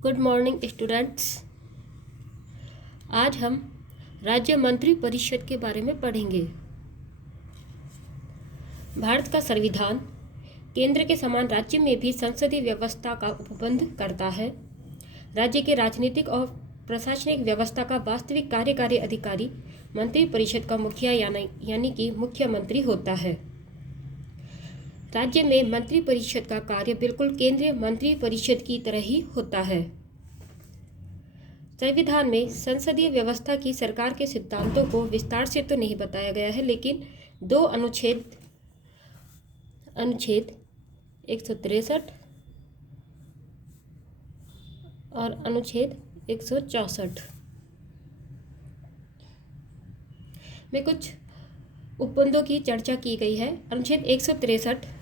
Good morning students. आज हम राज्य मंत्री परिषद के बारे में पढ़ेंगे। भारत का संविधान केंद्र के समान राज्य में भी संसदीय व्यवस्था का उपबंध करता है। राज्य के राजनीतिक और प्रशासनिक व्यवस्था का वास्तविक कार्यकारी अधिकारी मंत्री परिषद का मुखिया यानी कि मुख्यमंत्री होता है। राज्य में मंत्री परिषद का कार्य बिल्कुल केंद्रीय मंत्री परिषद की तरह ही होता है। संविधान में संसदीय व्यवस्था की सरकार के सिद्धांतों को विस्तार से तो नहीं बताया गया है, लेकिन दो अनुच्छेद 163 और अनुच्छेद 164 में कुछ उपबंधों की चर्चा की गई है। अनुच्छेद 163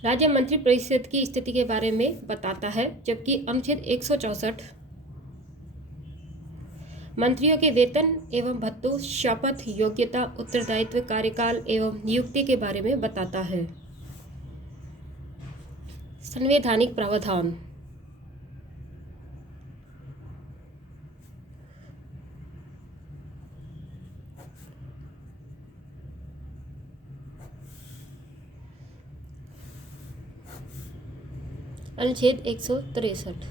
राज्य मंत्री परिषद की स्थिति के बारे में बताता है, जबकि अनुच्छेद 164 मंत्रियों के वेतन एवं भत्तों, शपथ, योग्यता, उत्तरदायित्व, कार्यकाल एवं नियुक्ति के बारे में बताता है। संवैधानिक प्रावधान। अनुच्छेद 163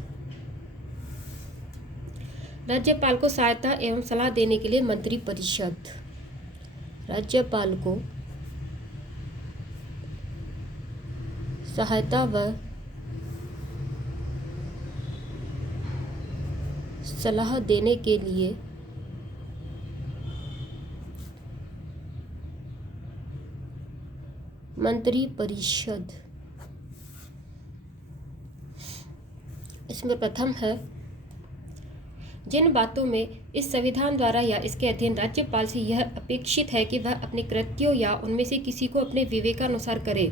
राज्यपाल को सहायता एवं सलाह देने के लिए मंत्री परिषद। राज्यपाल को सहायता व सलाह देने के लिए मंत्री परिषद। इसमें प्रथम है, जिन बातों में इस संविधान द्वारा या इसके अधीन राज्यपाल से यह अपेक्षित है कि वह अपने कृत्यों या उनमें से किसी को अपने विवेकानुसार करे,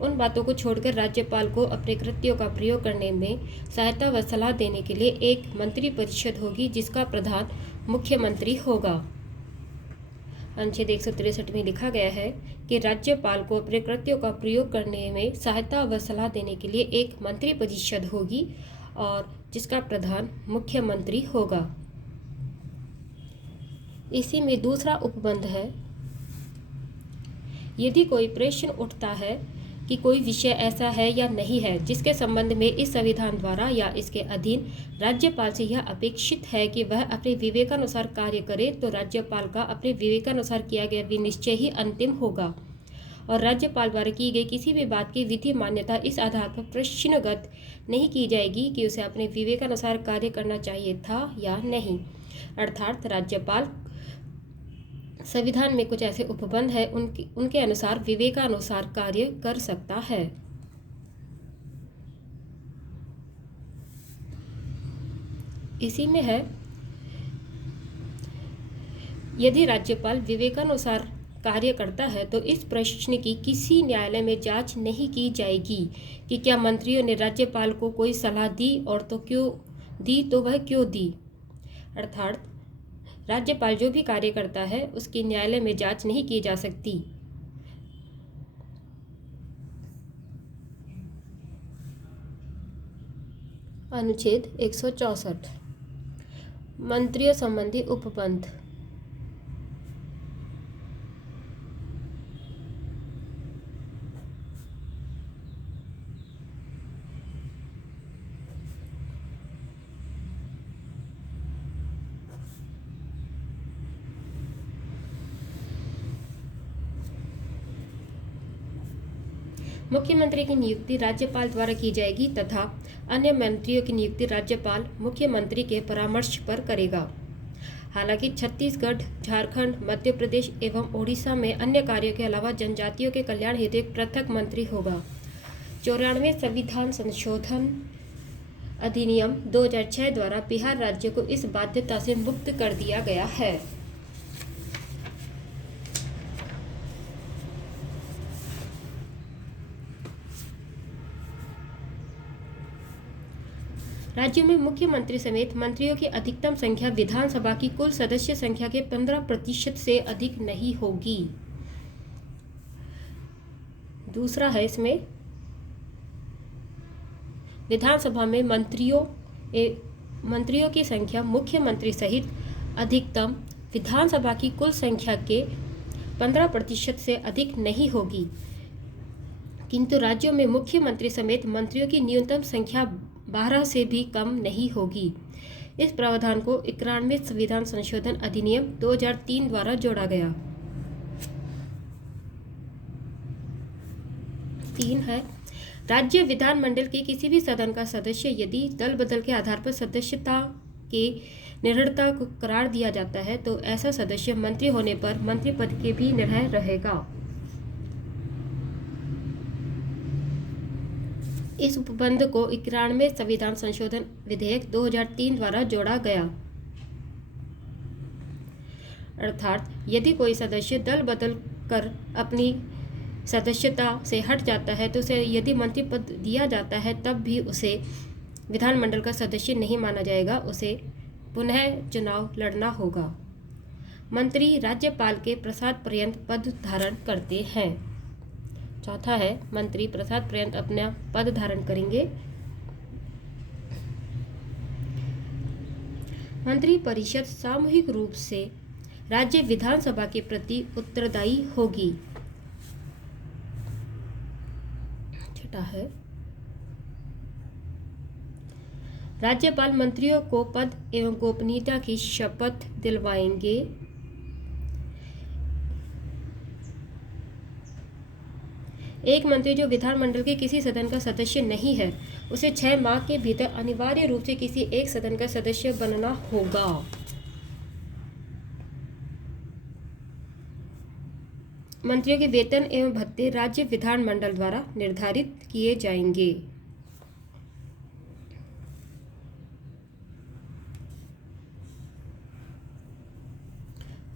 उन बातों को छोड़कर राज्यपाल को अपने कृत्यों का प्रयोग करने में सहायता व सलाह देने के लिए एक मंत्री परिषद होगी, जिसका प्रधान मुख्यमंत्री होगा। अनुच्छेद 163 में लिखा गया है कि राज्यपाल को अपने कृत्यों का प्रयोग करने में सहायता व सलाह देने के लिए एक मंत्री परिषद होगी और जिसका प्रधान मुख्यमंत्री होगा। इसी में दूसरा उपबंध है, यदि कोई प्रश्न उठता है कि कोई विषय ऐसा है या नहीं है जिसके संबंध में इस संविधान द्वारा या इसके अधीन राज्यपाल से यह अपेक्षित है कि वह अपने विवेकानुसार कार्य करे, तो राज्यपाल का अपने विवेकानुसार किया गया विनिश्चय ही अंतिम होगा और राज्यपाल द्वारा की गई किसी भी बात की विधि मान्यता इस आधार पर प्रश्नगत नहीं की जाएगी कि उसे अपने विवेकानुसार कार्य करना चाहिए था या नहीं। अर्थात राज्यपाल संविधान में कुछ ऐसे उपबंध है उनके अनुसार विवेकानुसार कार्य कर सकता है। इसी में है, यदि राज्यपाल विवेकानुसार कार्य करता है तो इस प्रश्न की किसी न्यायालय में जांच नहीं की जाएगी कि क्या मंत्रियों ने राज्यपाल को कोई सलाह दी और तो क्यों दी, तो वह क्यों दी। अर्थात राज्यपाल जो भी कार्य करता है उसकी न्यायालय में जांच नहीं की जा सकती। अनुच्छेद 164 मंत्रियों संबंधी उपबंध। मुख्यमंत्री की नियुक्ति राज्यपाल द्वारा की जाएगी तथा अन्य मंत्रियों की नियुक्ति राज्यपाल मुख्यमंत्री के परामर्श पर करेगा। हालांकि छत्तीसगढ़, झारखंड, मध्य प्रदेश एवं ओडिशा में अन्य कार्यों के अलावा जनजातियों के कल्याण हेतु एक पृथक मंत्री होगा। 94वें संविधान संशोधन अधिनियम 2006 द्वारा बिहार राज्य को इस बाध्यता से मुक्त कर दिया गया है। राज्यों में मुख्यमंत्री समेत मंत्रियों की अधिकतम संख्या विधानसभा की कुल सदस्य संख्या के 15% से अधिक नहीं होगी। दूसरा है इसमें विधानसभा में मंत्रियों की संख्या मुख्यमंत्री सहित अधिकतम विधानसभा की कुल संख्या के 15% से अधिक नहीं होगी, किंतु राज्यों में मुख्यमंत्री समेत मंत्रियों की न्यूनतम संख्या 12 से भी कम नहीं होगी। इस प्रावधान को 91वें संविधान संशोधन अधिनियम 2003 द्वारा जोड़ा गया। 3 है, राज्य विधानमंडल के किसी भी सदन का सदस्य यदि दल बदल के आधार पर सदस्यता के निर्णयता को करार दिया जाता है तो ऐसा सदस्य मंत्री होने पर मंत्री पद के भी निर्णय रहेगा। इस उपबंध को 91वें संविधान संशोधन विधेयक 2003 द्वारा जोड़ा गया। अर्थात यदि कोई सदस्य दल बदल कर अपनी सदस्यता से हट जाता है तो उसे यदि मंत्री पद दिया जाता है तब भी उसे विधानमंडल का सदस्य नहीं माना जाएगा, उसे पुनः चुनाव लड़ना होगा। मंत्री राज्यपाल के प्रसाद पर्यंत पद धारण करते हैं। चौथा है, मंत्री प्रसाद पर्यंत अपना पद धारण करेंगे। मंत्री परिषद सामूहिक रूप से राज्य विधानसभा के प्रति उत्तरदायी होगी। छठा है, राज्यपाल मंत्रियों को पद एवं गोपनीयता की शपथ दिलवाएंगे। एक मंत्री जो विधानमंडल के किसी सदन का सदस्य नहीं है उसे 6 माह के भीतर अनिवार्य रूप से किसी एक सदन का सदस्य बनना होगा। मंत्रियों के वेतन एवं भत्ते राज्य विधानमंडल द्वारा निर्धारित किए जाएंगे।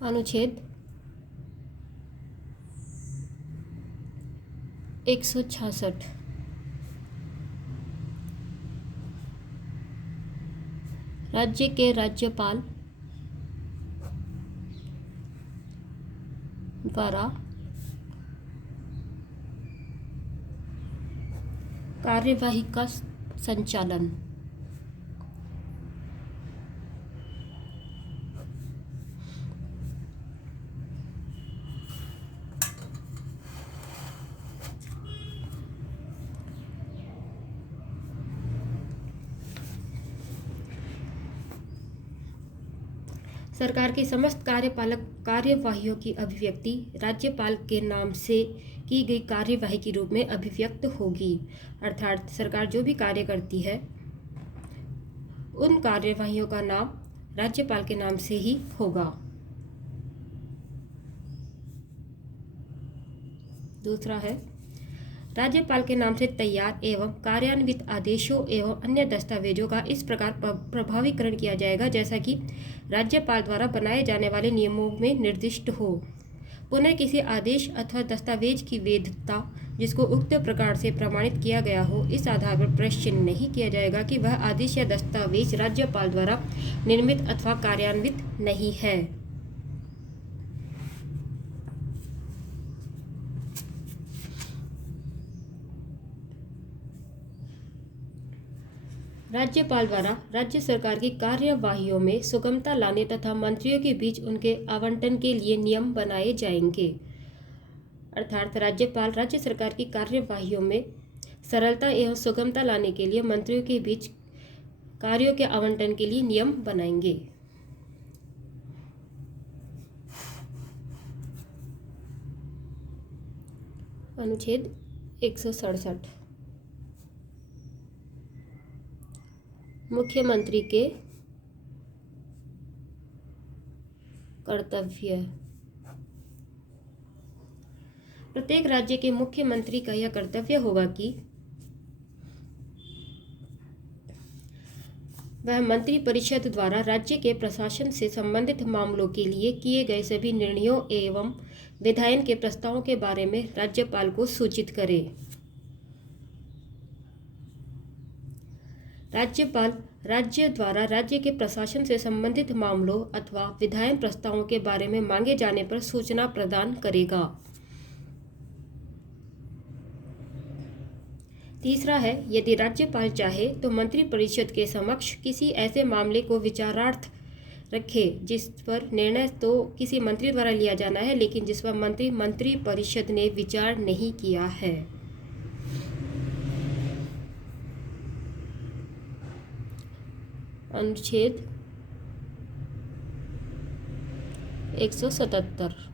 अनुच्छेद 166 राज्य के राज्यपाल द्वारा कार्यवाही का संचालन। सरकार की समस्त कार्यपालक कार्यवाहियों की अभिव्यक्ति राज्यपाल के नाम से की गई कार्यवाही के रूप में अभिव्यक्त होगी। अर्थात सरकार जो भी कार्य करती है उन कार्यवाहियों का नाम राज्यपाल के नाम से ही होगा। दूसरा है, राज्यपाल के नाम से तैयार एवं कार्यान्वित आदेशों एवं अन्य दस्तावेजों का इस प्रकार प्रभावीकरण किया जाएगा जैसा कि राज्यपाल द्वारा बनाए जाने वाले नियमों में निर्दिष्ट हो। पुनः किसी आदेश अथवा दस्तावेज की वैधता जिसको उक्त प्रकार से प्रमाणित किया गया हो, इस आधार पर प्रश्न नहीं किया जाएगा कि वह आदेश या दस्तावेज राज्यपाल द्वारा निर्मित अथवा कार्यान्वित नहीं है। राज्यपाल द्वारा राज्य सरकार की कार्यवाहियों में सुगमता लाने तथा मंत्रियों के बीच उनके आवंटन के लिए नियम बनाए जाएंगे। अर्थात राज्यपाल राज्य सरकार की कार्यवाहियों में सरलता एवं सुगमता लाने के लिए मंत्रियों के बीच कार्यों के आवंटन के लिए नियम बनाएंगे। अनुच्छेद 167 मुख्यमंत्री के कर्तव्य। प्रत्येक राज्य के मुख्यमंत्री का यह कर्तव्य होगा कि वह मंत्री परिषद द्वारा राज्य के प्रशासन से संबंधित मामलों के लिए किए गए सभी निर्णयों एवं विधायन के प्रस्तावों के बारे में राज्यपाल को सूचित करे। राज्यपाल राज्य द्वारा राज्य के प्रशासन से संबंधित मामलों अथवा विधायन प्रस्तावों के बारे में मांगे जाने पर सूचना प्रदान करेगा। तीसरा है, यदि राज्यपाल चाहे तो मंत्रिपरिषद के समक्ष किसी ऐसे मामले को विचारार्थ रखे जिस पर निर्णय तो किसी मंत्री द्वारा लिया जाना है, लेकिन जिस पर मंत्रिपरिषद ने विचार नहीं किया है। अनुच्छेद 177।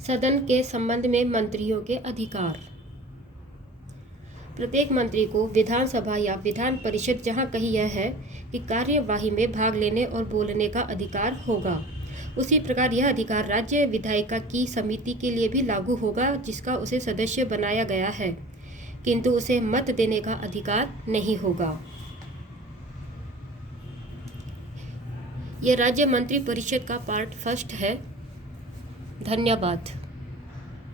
सदन के संबंध में मंत्रियों के अधिकार। प्रत्येक मंत्री को विधानसभा या विधान परिषद जहाँ कहीं यह है कि कार्यवाही में भाग लेने और बोलने का अधिकार होगा, उसी प्रकार यह अधिकार राज्य विधायिका की समिति के लिए भी लागू होगा जिसका उसे सदस्य बनाया गया है, किंतु उसे मत देने का अधिकार नहीं होगा। यह राज्य मंत्रिपरिषद का पार्ट फर्स्ट है। धन्यवाद।